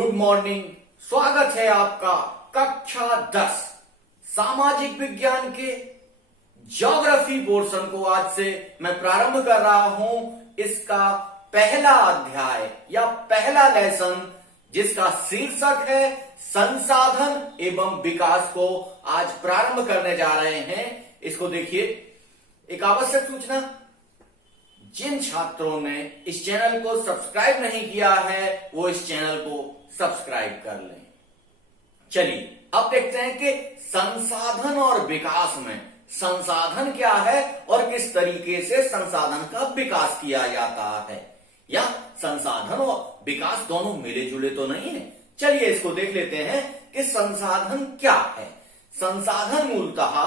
Good morning. स्वागत है आपका कक्षा 10 सामाजिक विज्ञान के ज्योग्राफी पोर्शन को आज से मैं प्रारंभ कर रहा हूं। इसका पहला अध्याय या पहला लेसन जिसका शीर्षक है संसाधन एवं विकास को आज प्रारंभ करने जा रहे हैं। इसको देखिए, एक आवश्यक सूचना, जिन छात्रों ने इस चैनल को सब्सक्राइब नहीं किया है वो इस चैनल को सब्सक्राइब कर लें। चलिए अब देखते हैं कि संसाधन और विकास में संसाधन क्या है और किस तरीके से संसाधन का विकास किया जाता है, या संसाधन और विकास दोनों मिले जुले तो नहीं है। चलिए इसको देख लेते हैं कि संसाधन क्या है। संसाधन मूलतः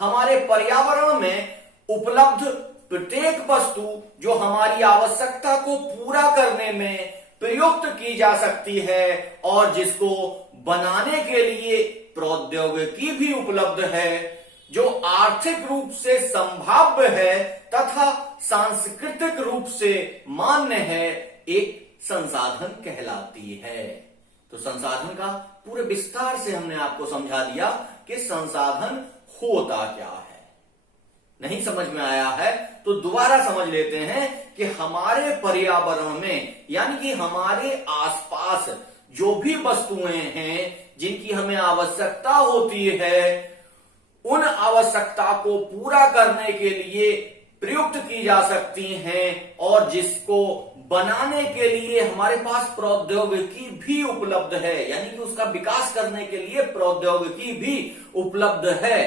हमारे पर्यावरण में उपलब्ध प्रत्येक वस्तु जो हमारी आवश्यकता को पूरा करने में प्रयुक्त की जा सकती है और जिसको बनाने के लिए प्रौद्योगिकी भी उपलब्ध है, जो आर्थिक रूप से संभाव्य है तथा सांस्कृतिक रूप से मान्य है, एक संसाधन कहलाती है। तो संसाधन का पूरे विस्तार से हमने आपको समझा दिया कि संसाधन होता क्या है। नहीं समझ में आया है तो दोबारा समझ लेते हैं कि हमारे पर्यावरण में यानी कि हमारे आसपास जो भी वस्तुएं हैं जिनकी हमें आवश्यकता होती है, उन आवश्यकता को पूरा करने के लिए प्रयुक्त की जा सकती हैं और जिसको बनाने के लिए हमारे पास प्रौद्योगिकी भी उपलब्ध है, यानी कि उसका विकास करने के लिए प्रौद्योगिकी भी उपलब्ध है,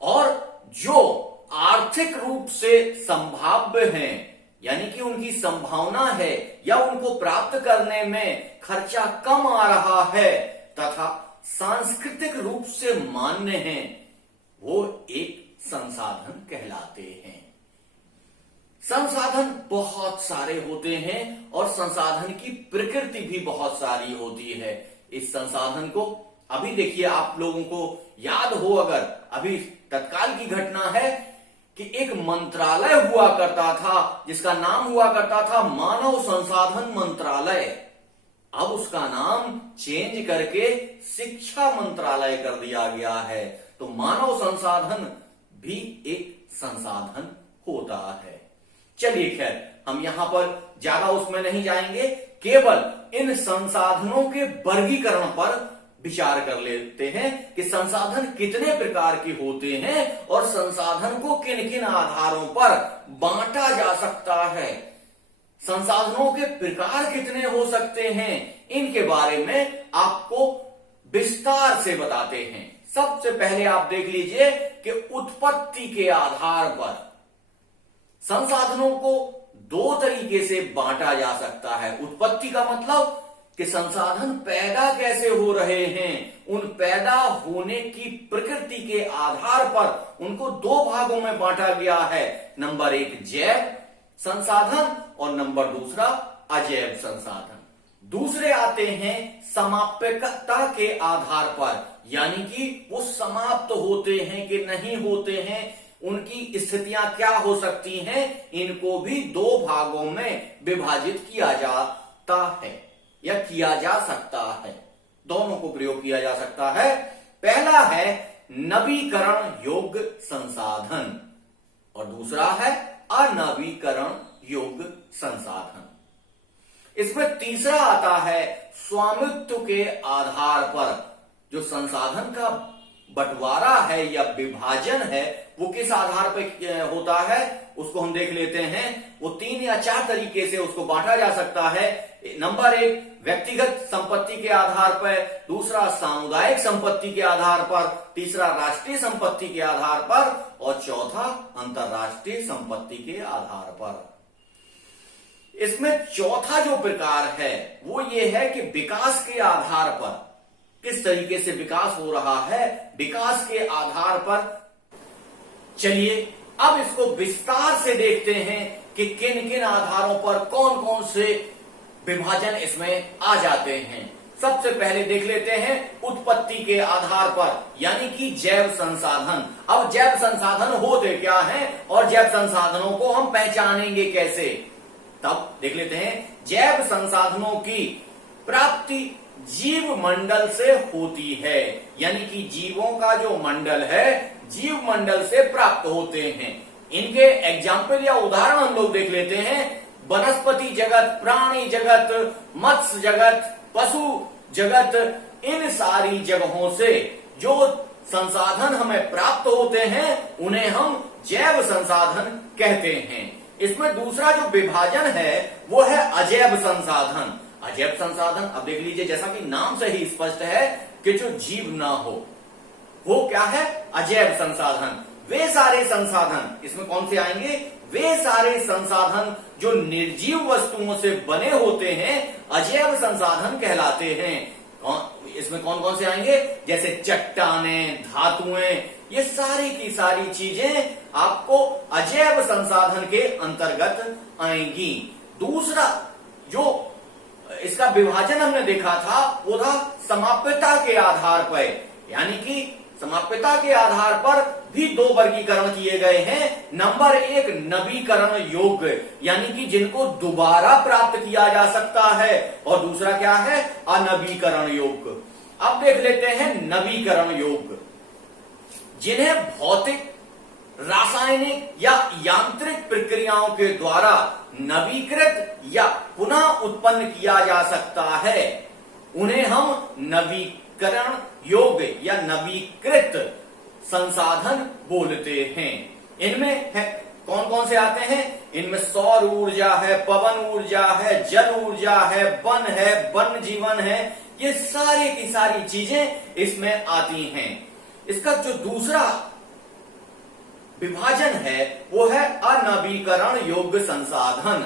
और जो आर्थिक रूप से संभाव्य हैं, यानी कि उनकी संभावना है या उनको प्राप्त करने में खर्चा कम आ रहा है तथा सांस्कृतिक रूप से मान्य हैं, वो एक संसाधन कहलाते हैं। संसाधन बहुत सारे होते हैं और संसाधन की प्रकृति भी बहुत सारी होती है। इस संसाधन को अभी देखिए, आप लोगों को याद हो, अगर अभी तत्काल की घटना है कि एक मंत्रालय हुआ करता था जिसका नाम हुआ करता था मानव संसाधन मंत्रालय। अब उसका नाम चेंज करके शिक्षा मंत्रालय कर दिया गया है। तो मानव संसाधन भी एक संसाधन होता है। चलिए खैर, हम यहां पर ज्यादा उसमें नहीं जाएंगे, केवल इन संसाधनों के वर्गीकरण पर विचार कर लेते हैं कि संसाधन कितने प्रकार के होते हैं और संसाधन को किन किन आधारों पर बांटा जा सकता है। संसाधनों के प्रकार कितने हो सकते हैं, इनके बारे में आपको विस्तार से बताते हैं। सबसे पहले आप देख लीजिए कि उत्पत्ति के आधार पर संसाधनों को दो तरीके से बांटा जा सकता है। उत्पत्ति का मतलब कि संसाधन पैदा कैसे हो रहे हैं, उन पैदा होने की प्रकृति के आधार पर उनको दो भागों में बांटा गया है। नंबर 1 जैव संसाधन और नंबर 2 अजैव संसाधन। दूसरे आते हैं समाप्यता के आधार पर, यानी कि वो समाप्त होते हैं कि नहीं होते हैं, उनकी स्थितियां क्या हो सकती हैं, इनको भी दो भागों में विभाजित किया जाता है या किया जा सकता है। दोनों को प्रयोग किया जा सकता है। पहला है नवीकरण योग्य संसाधन और दूसरा है अनवीकरण योग्य संसाधन। इसमें तीसरा आता है स्वामित्व के आधार पर। जो संसाधन का बंटवारा है या विभाजन है वो किस आधार पर होता है, उसको हम देख लेते हैं। वो 3 या 4 तरीके से उसको बांटा जा सकता है। नंबर 1 व्यक्तिगत संपत्ति के आधार पर, दूसरा सामुदायिक संपत्ति के आधार पर, तीसरा राष्ट्रीय संपत्ति के आधार पर और चौथा अंतरराष्ट्रीय संपत्ति के आधार पर। इसमें चौथा जो प्रकार है वो ये है कि विकास के आधार पर, किस तरीके से विकास हो रहा है, विकास के आधार पर। चलिए अब इसको विस्तार से देखते हैं कि किन किन आधारों पर कौन कौन से विभाजन इसमें आ जाते हैं। सबसे पहले देख लेते हैं उत्पत्ति के आधार पर, यानी कि जैव संसाधन। अब जैव संसाधन होते क्या हैं और जैव संसाधनों को हम पहचानेंगे कैसे, तब देख लेते हैं। जैव संसाधनों की प्राप्ति जीव मंडल से होती है। यानी कि जीवों का जो मंडल है जीव मंडल से प्राप्त होते हैं। इनके एग्जाम्पल या उदाहरण हम लोग देख लेते हैं। वनस्पति जगत, प्राणी जगत, मत्स्य जगत, पशु जगत, इन सारी जगहों से जो संसाधन हमें प्राप्त होते हैं उन्हें हम जैव संसाधन कहते हैं। इसमें दूसरा जो विभाजन है वो है अजैव संसाधन। अजैव संसाधन, अब देख लीजिए जैसा कि नाम से ही स्पष्ट है कि जो जीव ना हो, वो क्या है? अजैव संसाधन। वे सारे संसाधन, इसमें कौन से आएंगे? वे सारे संसाधन जो निर्जीव वस्तुओं से बने होते हैं अजैव संसाधन कहलाते हैं। इसमें कौन कौन से आएंगे? जैसे चट्टानें, धातुएं, ये सारी की सारी चीजें आपको अजैव संसाधन के अंतर्गत आएंगी। दूसरा जो इसका विभाजन हमने देखा था वो था समाप्यता के आधार पर। यानी कि समाप्यता के आधार पर भी दो वर्गीकरण किए गए हैं। नंबर एक, नवीकरण योग्य, यानी कि जिनको दोबारा प्राप्त किया जा सकता है, और दूसरा क्या है? अनवीकरण योग्य। अब देख लेते हैं नवीकरण योग्य, जिन्हें भौतिक, रासायनिक या यांत्रिक प्रक्रियाओं के द्वारा नवीकृत या पुनः उत्पन्न किया जा सकता है, उन्हें हम नवीकरण योग्य या नवीकृत संसाधन बोलते हैं। इनमें है कौन कौन से आते हैं? इनमें सौर ऊर्जा है, पवन ऊर्जा है, जल ऊर्जा है, वन जीवन है, ये सारी की सारी चीजें इसमें आती हैं। इसका जो दूसरा विभाजन है वो है अनवीकरण योग्य संसाधन।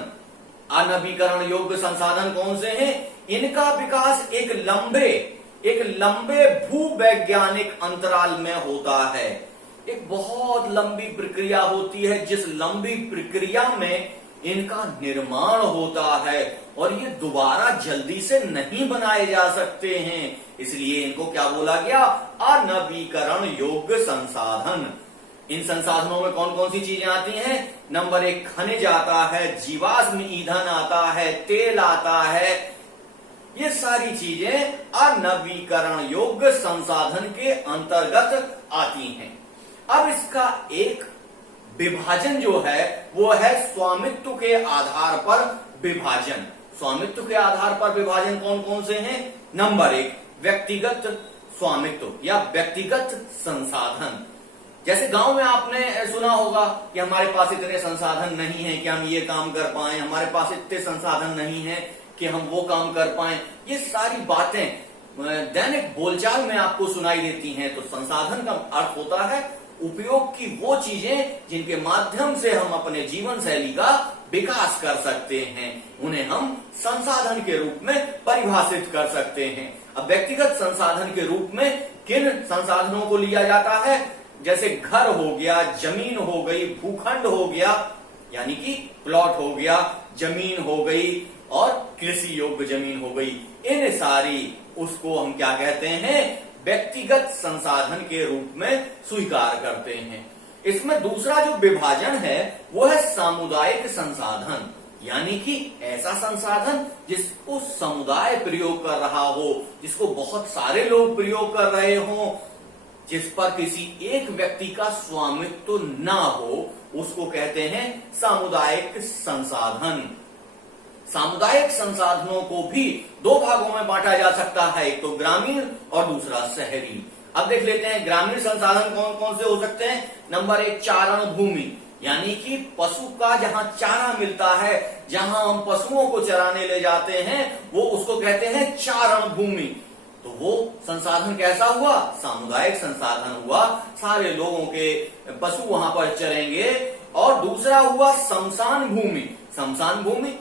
अनवीकरण योग्य संसाधन कौन से हैं? इनका विकास एक लंबे भूवैज्ञानिक अंतराल में होता है। एक बहुत लंबी प्रक्रिया होती है, जिस लंबी प्रक्रिया में इनका निर्माण होता है और ये दोबारा जल्दी से नहीं बनाए जा सकते हैं, इसलिए इनको क्या बोला गया? अनवीकरण योग्य संसाधन। इन संसाधनों में कौन कौन सी चीजें आती हैं? नंबर एक, खनिज आता है, जीवाश्म ईंधन आता है, तेल आता है, ये सारी चीजें अनवीकरण योग्य संसाधन के अंतर्गत आती हैं। अब इसका एक विभाजन जो है वो है स्वामित्व के आधार पर विभाजन। स्वामित्व के आधार पर विभाजन कौन कौन से हैं? नंबर एक, व्यक्तिगत स्वामित्व या व्यक्तिगत संसाधन। जैसे गांव में आपने सुना होगा कि हमारे पास इतने संसाधन नहीं है कि हम ये काम कर पाए, हमारे पास इतने संसाधन नहीं है कि हम वो काम कर पाए। ये सारी बातें दैनिक बोलचाल में आपको सुनाई देती हैं। तो संसाधन का अर्थ होता है उपयोग की वो चीजें जिनके माध्यम से हम अपने जीवन शैली का विकास कर सकते हैं, उन्हें हम संसाधन के रूप में परिभाषित कर सकते हैं। अब व्यक्तिगत संसाधन के रूप में किन संसाधनों को लिया जाता है? जैसे घर हो गया, जमीन हो गई, भूखंड हो गया यानी कि प्लॉट हो गया, जमीन हो गई और कृषि योग्य जमीन हो गई। इन सारी उसको हम क्या कहते हैं? व्यक्तिगत संसाधन के रूप में स्वीकार करते हैं। इसमें दूसरा जो विभाजन है वो है सामुदायिक संसाधन, यानी कि ऐसा संसाधन जिसको समुदाय प्रयोग कर रहा हो, जिसको बहुत सारे लोग प्रयोग कर रहे हो, जिस पर किसी एक व्यक्ति का स्वामित्व ना हो, उसको कहते हैं सामुदायिक संसाधन। सामुदायिक संसाधनों को भी दो भागों में बांटा जा सकता है, एक तो ग्रामीण और दूसरा शहरी। अब देख लेते हैं ग्रामीण संसाधन कौन कौन से हो सकते हैं। नंबर एक, चारण भूमि, यानी कि पशु का जहां चारा मिलता है, जहां हम पशुओं को चराने ले जाते हैं, वो उसको कहते हैं चारण भूमि। तो वो संसाधन कैसा हुआ? सामुदायिक संसाधन हुआ, सारे लोगों के पशु वहां पर चरेंगे। और दूसरा हुआ शमशान भूमि। शमशान भूमि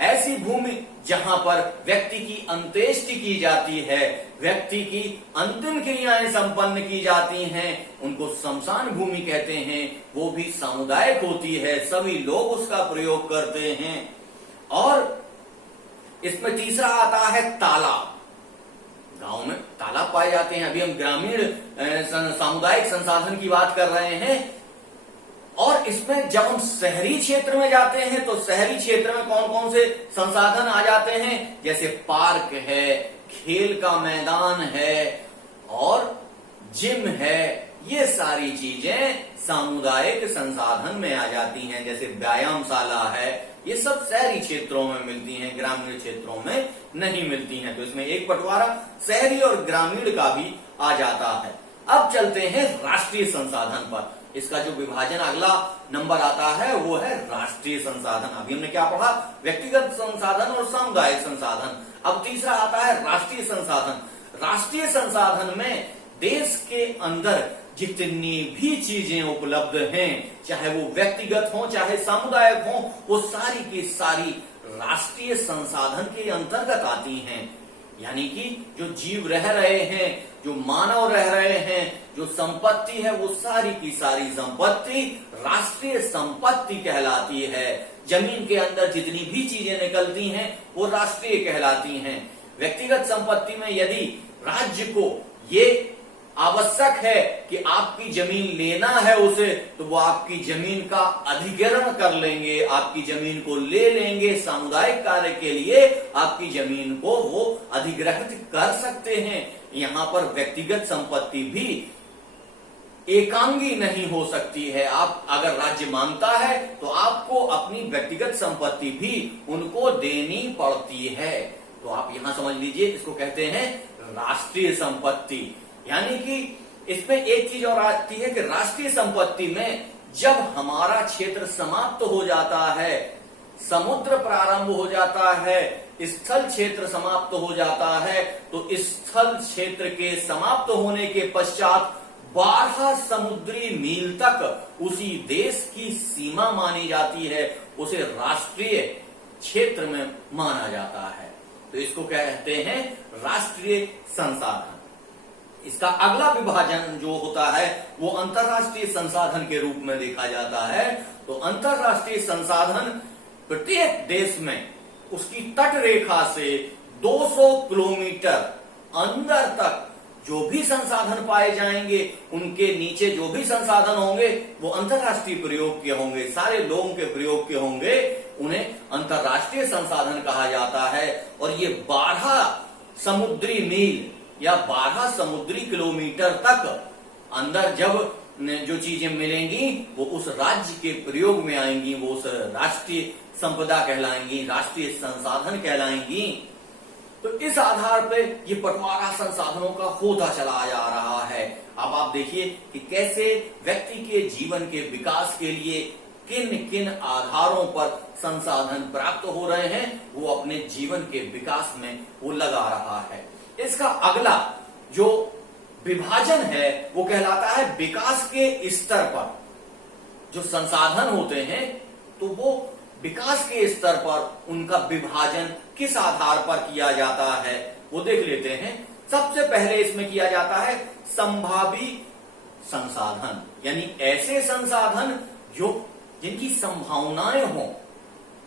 ऐसी भूमि जहां पर व्यक्ति की अंत्येष्टि की जाती है, व्यक्ति की अंतिम क्रियाएं संपन्न की जाती हैं, उनको शमशान भूमि कहते हैं। वो भी सामुदायिक होती है, सभी लोग उसका प्रयोग करते हैं। और इसमें तीसरा आता है तालाब। गांव में तालाब पाए जाते हैं। अभी हम ग्रामीण सामुदायिक संसाधन की बात कर रहे हैं। और इसमें जब हम शहरी क्षेत्र में जाते हैं तो शहरी क्षेत्र में कौन कौन से संसाधन आ जाते हैं, जैसे पार्क है, खेल का मैदान है और जिम है। ये सारी चीजें सामुदायिक संसाधन में आ जाती हैं, जैसे व्यायामशाला है। ये सब शहरी क्षेत्रों में मिलती हैं, ग्रामीण क्षेत्रों में नहीं मिलती हैं। तो इसमें एक बंटवारा शहरी और ग्रामीण का भी आ जाता है। अब चलते हैं राष्ट्रीय संसाधन पर। इसका जो विभाजन अगला नंबर आता है वो है राष्ट्रीय संसाधन। अभी हमने क्या पढ़ा, व्यक्तिगत संसाधन और सामुदायिक संसाधन। अब तीसरा आता है राष्ट्रीय संसाधन। राष्ट्रीय संसाधन में देश के अंदर जितनी भी चीजें उपलब्ध हैं, चाहे वो व्यक्तिगत हो चाहे सामुदायिक हो, वो सारी की सारी राष्ट्रीय संसाधन के अंतर्गत आती हैं। यानी कि जो जीव रह रहे हैं, जो मानव रह रहे हैं, जो संपत्ति है, वो सारी की सारी संपत्ति राष्ट्रीय संपत्ति कहलाती है। जमीन के अंदर जितनी भी चीजें निकलती हैं वो राष्ट्रीय कहलाती हैं। व्यक्तिगत संपत्ति में यदि राज्य को ये आवश्यक है कि आपकी जमीन लेना है उसे, तो वो आपकी जमीन का अधिग्रहण कर लेंगे, आपकी जमीन को ले लेंगे। सामुदायिक कार्य के लिए आपकी जमीन को वो अधिग्रहित कर सकते हैं। यहाँ पर व्यक्तिगत संपत्ति भी एकांगी नहीं हो सकती है। आप अगर राज्य मांगता है तो आपको अपनी व्यक्तिगत संपत्ति भी उनको देनी पड़ती है। तो आप यहां समझ लीजिए, इसको कहते हैं राष्ट्रीय संपत्ति। यानी कि इसमें एक चीज और आती है कि राष्ट्रीय संपत्ति में जब हमारा क्षेत्र समाप्त हो जाता है, समुद्र प्रारंभ हो जाता है, स्थल क्षेत्र समाप्त हो जाता है, तो स्थल क्षेत्र के समाप्त होने के पश्चात 12 समुद्री मील तक उसी देश की सीमा मानी जाती है, उसे राष्ट्रीय क्षेत्र में माना जाता है। तो इसको कहते हैं राष्ट्रीय संसाधन। इसका अगला विभाजन जो होता है वो अंतरराष्ट्रीय संसाधन के रूप में देखा जाता है। तो अंतरराष्ट्रीय संसाधन प्रत्येक देश में उसकी तट रेखा से 200 किलोमीटर अंदर तक जो भी संसाधन पाए जाएंगे, उनके नीचे जो भी संसाधन होंगे वो अंतरराष्ट्रीय प्रयोग के होंगे, सारे लोगों के प्रयोग के होंगे, उन्हें अंतरराष्ट्रीय संसाधन कहा जाता है। और ये 12 समुद्री मील या 12 समुद्री किलोमीटर तक अंदर जब जो चीजें मिलेंगी वो उस राज्य के प्रयोग में आएंगी, वो उस राष्ट्रीय संपदा कहलाएंगी, राष्ट्रीय संसाधन कहलाएंगी। तो इस आधार पे ये बंटवारा संसाधनों का होता चला जा रहा है। अब आप देखिए कि कैसे व्यक्ति के जीवन के विकास के लिए किन किन आधारों पर संसाधन प्राप्त हो रहे हैं, वो अपने जीवन के विकास में वो लगा रहा है। इसका अगला जो विभाजन है वो कहलाता है विकास के स्तर पर। जो संसाधन होते हैं तो वो विकास के स्तर पर उनका विभाजन किस आधार पर किया जाता है वो देख लेते हैं। सबसे पहले इसमें किया जाता है संभावी संसाधन, यानी ऐसे संसाधन जो जिनकी संभावनाएं हों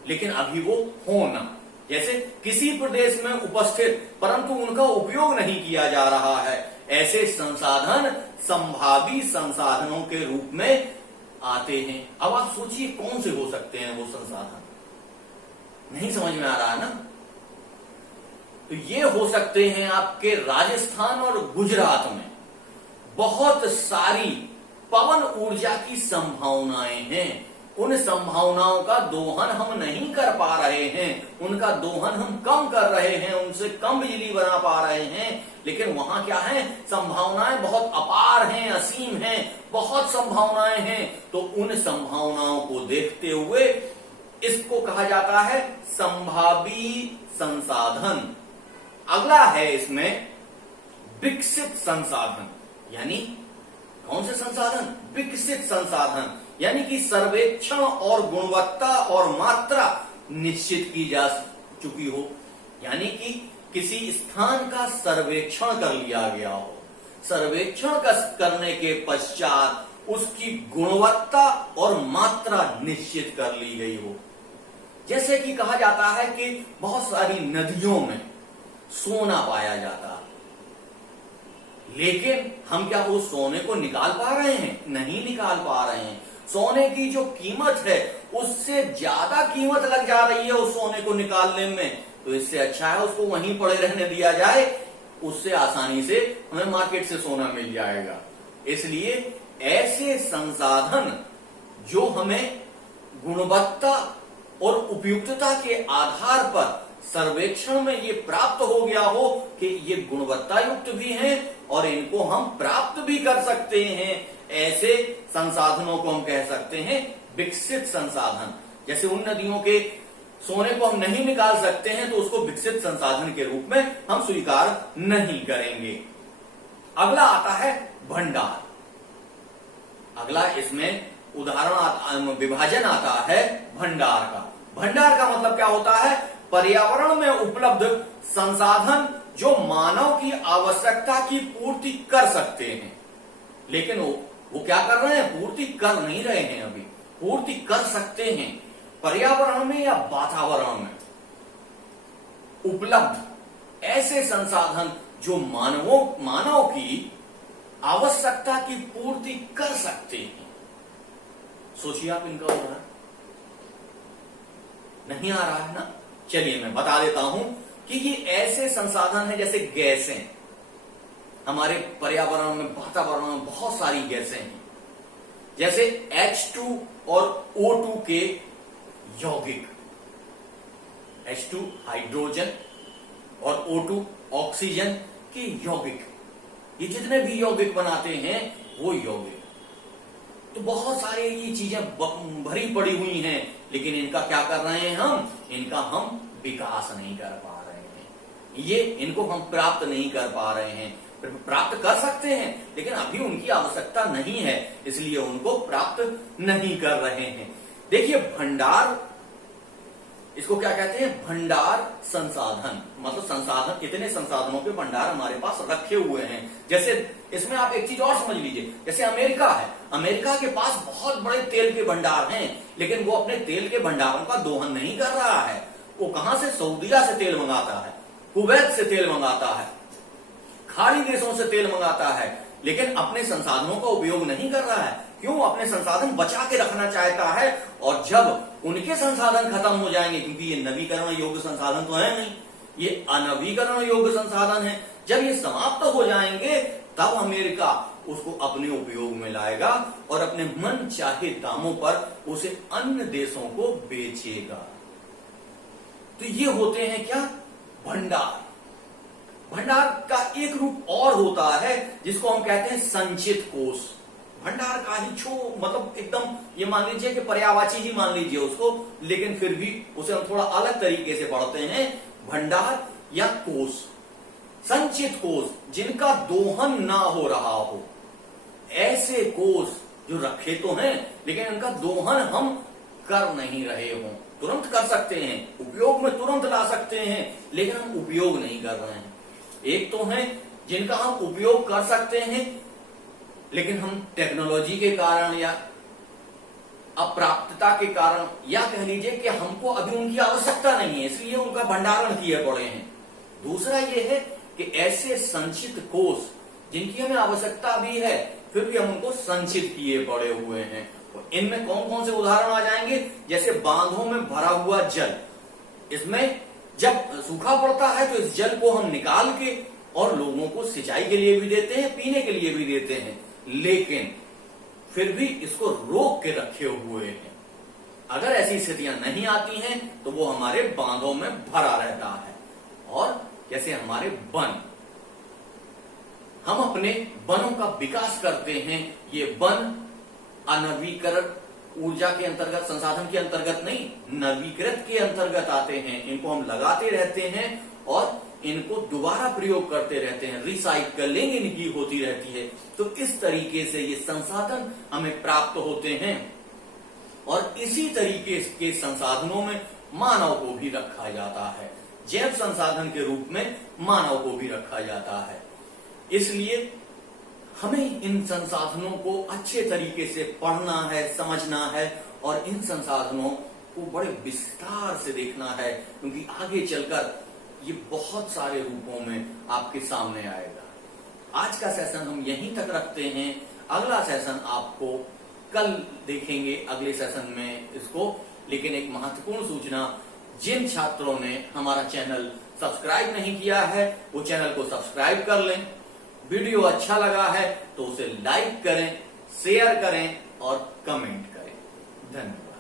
लेकिन अभी वो हो ना। जैसे किसी प्रदेश में उपस्थित परंतु उनका उपयोग नहीं किया जा रहा है, ऐसे संसाधन संभावी संसाधनों के रूप में आते हैं। अब आप सोचिए कौन से हो सकते हैं वो संसाधन, नहीं समझ में आ रहा है ना? तो ये हो सकते हैं आपके राजस्थान और गुजरात में बहुत सारी पवन ऊर्जा की संभावनाएं हैं। उन संभावनाओं का दोहन हम नहीं कर पा रहे हैं, उनका दोहन हम कम कर रहे हैं, उनसे कम बिजली बना पा रहे हैं, लेकिन वहां क्या है, संभावनाएं बहुत अपार हैं, असीम हैं, बहुत संभावनाएं हैं। तो उन संभावनाओं को देखते हुए इसको कहा जाता है संभावी संसाधन। अगला है इसमें विकसित संसाधन, यानी कौन से संसाधन? विकसित संसाधन, यानी कि सर्वेक्षण और गुणवत्ता और मात्रा निश्चित की जा चुकी हो, यानी कि किसी स्थान का सर्वेक्षण कर लिया गया हो, सर्वेक्षण करने के पश्चात उसकी गुणवत्ता और मात्रा निश्चित कर ली गई हो। जैसे कि कहा जाता है कि बहुत सारी नदियों में सोना पाया जाता है, लेकिन हम क्या उस सोने को निकाल पा रहे हैं? नहीं निकाल पा रहे हैं। सोने की जो कीमत है उससे ज्यादा कीमत लग जा रही है उस सोने को निकालने में, तो इससे अच्छा है उसको वहीं पड़े रहने दिया जाए, उससे आसानी से हमें मार्केट से सोना मिल जाएगा। इसलिए ऐसे संसाधन जो हमें गुणवत्ता और उपयुक्तता के आधार पर सर्वेक्षण में ये प्राप्त हो गया हो कि ये गुणवत्ता युक्त भी हैं और इनको हम प्राप्त भी कर सकते हैं, ऐसे संसाधनों को हम कह सकते हैं विकसित संसाधन। जैसे उन नदियों के सोने को हम नहीं निकाल सकते हैं तो उसको विकसित संसाधन के रूप में हम स्वीकार नहीं करेंगे। अगला आता है भंडार। अगला इसमें उदाहरण विभाजन आता है भंडार का। भंडार का मतलब क्या होता है? पर्यावरण में उपलब्ध संसाधन जो मानव की आवश्यकता की पूर्ति कर सकते हैं, लेकिन वो क्या कर रहे हैं? पूर्ति कर नहीं रहे हैं, अभी पूर्ति कर सकते हैं। पर्यावरण में या वातावरण में उपलब्ध ऐसे संसाधन जो मानव की आवश्यकता की पूर्ति कर सकते हैं। सोचिए आप इनका उदाहरण। नहीं आ रहा है ना? चलिए मैं बता देता हूं कि ये ऐसे संसाधन हैं जैसे गैसें। हमारे पर्यावरण में, वातावरण में बहुत सारी गैसें हैं, जैसे H2 और O2 के यौगिक। H2 हाइड्रोजन और O2 ऑक्सीजन के यौगिक। ये जितने भी यौगिक बनाते हैं वो यौगिक, तो बहुत सारे ये चीजें भरी पड़ी हुई हैं, लेकिन इनका क्या कर रहे हैं हम? इनका हम विकास नहीं कर पा रहे हैं, ये इनको हम प्राप्त नहीं कर पा रहे हैं। प्राप्त कर सकते हैं लेकिन अभी उनकी आवश्यकता नहीं है, इसलिए उनको प्राप्त नहीं कर रहे हैं। देखिए भंडार, इसको क्या कहते हैं? भंडार संसाधन। मतलब संसाधन, इतने संसाधनों के भंडार हमारे पास रखे हुए हैं। जैसे इसमें आप एक चीज और समझ लीजिए, जैसे अमेरिका है, अमेरिका के पास बहुत बड़े तेल के भंडार हैं, लेकिन वो अपने तेल के भंडारों का दोहन नहीं कर रहा है। वो कहां से? सऊदीया से तेल मंगाता है, कुवैत से तेल मंगाता है, खाड़ी देशों से तेल मंगाता है, लेकिन अपने संसाधनों का उपयोग नहीं कर रहा है। क्यों? अपने संसाधन बचा के रखना चाहता है, और जब उनके संसाधन खत्म हो जाएंगे, क्योंकि ये नवीकरण योग्य संसाधन तो है नहीं, ये अनवीकरण योग्य संसाधन है, जब ये समाप्त हो जाएंगे तब अमेरिका उसको अपने उपयोग में लाएगा और अपने मन चाहे दामों पर उसे अन्य देशों को बेचेगा। तो ये होते हैं क्या? भंडार। भंडार का एक रूप और होता है जिसको हम कहते हैं संचित कोष। भंडार का ही मतलब एकदम ये मान लीजिए कि पर्यायवाची ही मान लीजिए उसको, लेकिन फिर भी उसे हम थोड़ा अलग तरीके से पढ़ते हैं। भंडार या कोष, संचित कोष जिनका दोहन ना हो रहा हो, ऐसे कोष जो रखे तो हैं लेकिन इनका दोहन हम कर नहीं रहे हो। तुरंत कर सकते हैं, उपयोग में तुरंत ला सकते हैं, लेकिन हम उपयोग नहीं कर रहे हैं। एक तो है जिनका हम उपयोग कर सकते हैं लेकिन हम टेक्नोलॉजी के कारण या अप्राप्तता के कारण, या कह लीजिए कि हमको अभी उनकी आवश्यकता नहीं है इसलिए उनका भंडारण किए पड़े हैं। दूसरा ये है कि ऐसे संचित कोष जिनकी हमें आवश्यकता भी है फिर भी हम उनको संचित किए पड़े हुए हैं। इनमें कौन कौन से उदाहरण आ जाएंगे? जैसे बांधों में भरा हुआ जल, इसमें जब सूखा पड़ता है तो इस जल को हम निकाल के और लोगों को सिंचाई के लिए भी देते हैं, पीने के लिए भी देते हैं, लेकिन फिर भी इसको रोक के रखे हुए हैं। अगर ऐसी स्थितियां नहीं आती हैं तो वो हमारे बांधों में भरा रहता है। और जैसे हमारे वन, हम अपने वनों का विकास करते हैं, ये वन अनवीकरण ऊर्जा के अंतर्गत, संसाधन के अंतर्गत नहीं, नवीकृत के अंतर्गत आते हैं। इनको हम लगाते रहते हैं और इनको दोबारा प्रयोग करते रहते हैं, रिसाइकलिंग इनकी होती रहती है। तो इस तरीके से ये संसाधन हमें प्राप्त होते हैं और इसी तरीके के संसाधनों में मानव को भी रखा जाता है, जैव संसाधन के रूप में मानव को भी रखा जाता है। इसलिए हमें इन संसाधनों को अच्छे तरीके से पढ़ना है, समझना है और इन संसाधनों को बड़े विस्तार से देखना है, क्योंकि आगे चलकर ये बहुत सारे रूपों में आपके सामने आएगा। आज का सेशन हम यहीं तक रखते हैं। अगला सेशन आपको कल देखेंगे अगले सेशन में इसको। लेकिन एक महत्वपूर्ण सूचना, जिन छात्रों ने हमारा चैनल सब्सक्राइब नहीं किया है वो चैनल को सब्सक्राइब कर लें। वीडियो अच्छा लगा है तो उसे लाइक करें, शेयर करें और कमेंट करें। धन्यवाद।